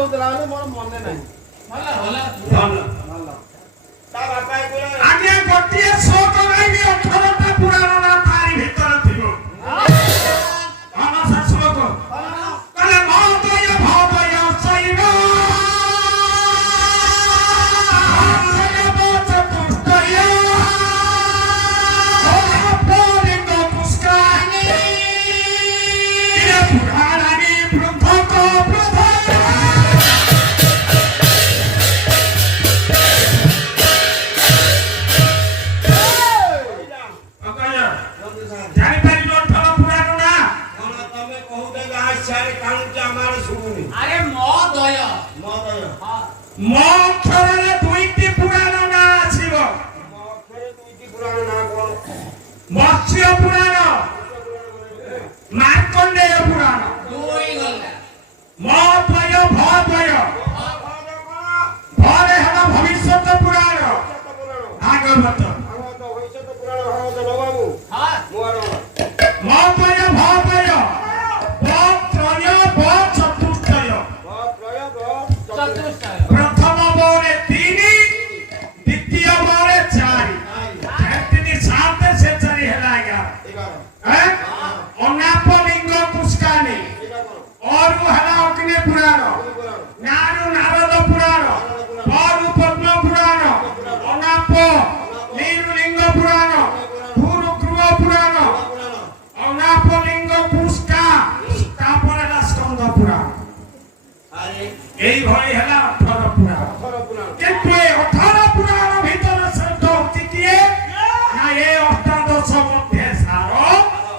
କହୁଥିଲା ବୋଲି ମୋର ମନେ ନାହିଁ। ତା ବାପା ଆଜ୍ଞା ଗୋଟିଏ ଶୋ କରାଇବି 18ଟା ପୁରାଣ ନା ତାରି ଭିତରେ ଥିବ। ଶ୍ଲୋକ କହିଲେ ମହୋଦୟ ଭୋଦୟ ଶୈବ ଚତୁର୍ଥୟ ପଲିଙ୍ଗ ପୁଷ୍କାନି ପୁରାଣାନି ବୃଦ୍ଧକ ବୃଦ୍ଧ ଜାଣିପାରିଲ 18 ପୁରାଣ ନା କଣ ତମେ କହୁଛ ଯାହା ସିଆଡେ କାଣୁଛ ଆମର ଶୁଭୁନି। ଆରେ ମହୋଦୟ ମୋ ଅକ୍ଷରରେ 2ଟି ପୁରାଣ ନା ଆସିବ। ମୋ ଅକ୍ଷରେ 2ଟି ପୁରାଣ ନାଁ କଣ? ମତ୍ସ୍ୟ ପୁରାଣ ମାର୍କଣ୍ଡେୟ ପୁରାଣ ଦୁଇ ଗଲା ମହୋଦୟ ଭୋଦୟ ଭରେ ହେଲା ଭବିଷ୍ୟତ ପୁରାଣ ଭାଗବତ ମହୋଦୟ ଭୋଦୟ ତ୍ରୟ ଚତୁର୍ଥୟ ଚତୁର୍ଥୟ ପ୍ରଥମ ବରେ 3 ଦ୍ୱିତୀୟ ବରେ 4 3 7 ସେ 4 ହେଲା 11 ଅନାପ ଲିଙ୍ଗ ପୁଷ୍କାନି ଅରୁ ହେଲା ଅଗ୍ନି ପୁରାଣ ନାରୁ ନାରଦ ପୁରାଣ ପରୁ ପଦ୍ମ ପୁରାଣ ଅନାପ ଲିରୁ ଲିଙ୍ଗ ପୁରାଣ ଭୂରୁ ଗୃହ ପୁରାଣ ଅନାପ ଲିଙ୍ଗ ପୁଷ୍କା ତାପରେ ହେଲା ସ୍କନ୍ଦ ପୁରାଣ। এইভাবে ହେଲା 18 পুরাণ। কিন্তু এই 18 পুরাণ ভিতরে শ্রেষ্ঠ হচ্ছে কিয়ে না এই অষ্টাদশ মধ্যে সার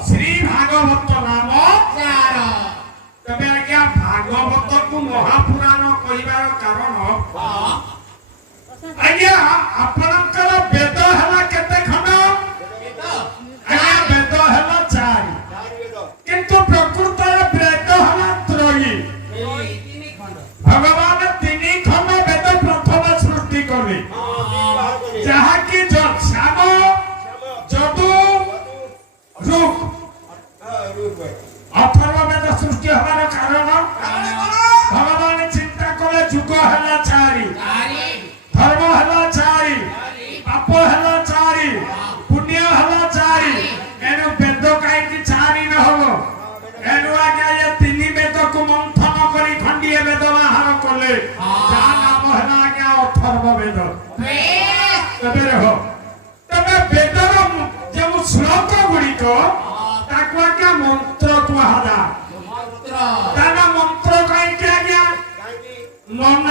শ্রী ভাগবত নাম চার তবে আজ্ঞা ভাগবতକୁ মহাপুরাণ কহিবার কারণ আজ্ঞା ଆପଣଙ୍କର ବେଦ ହେଲା କେତେ ଖଣ୍ଡ? ଆଜ୍ଞା ବେଦ ହେଲା 4 କିନ୍ତୁ ପ୍ରକୃତରେ ବେଦ ହେଲା 3। ভগবান 3 খণ্ড বেদ প্রথমে সৃষ্টি করবে যাহা কি শ্যাম যদু রূপ 18 বেদ সৃষ্টি হবার কারণ ভগবান চিন্তা করে যুগ হেলা 4 ধর্ম হেলা 4 পাপ হেলা 4 পুণ্য হেলা 4 এনু বেদ কাইকি 4 ন হব এনু আগে 3 বেদକୁ মন্থন କରି ଖଣ୍ଡିଏ ବେଦ ବାହାର କଲେ ଯାହା ନାମ ହେଲା ଆଜ୍ଞା ଅଥର୍ବ ବେଦ। ତେବେ ରହ ତେବେ ବେଦର ଯେଉଁ ଶ୍ଲୋକ ଗୁଡ଼ିକ ତାକୁ ଆଜ୍ଞା ମନ୍ତ୍ର କୁହାଯାଏ। ତାର ମନ୍ତ୍ର କାହିଁକି ଆଜ୍ଞା ମନ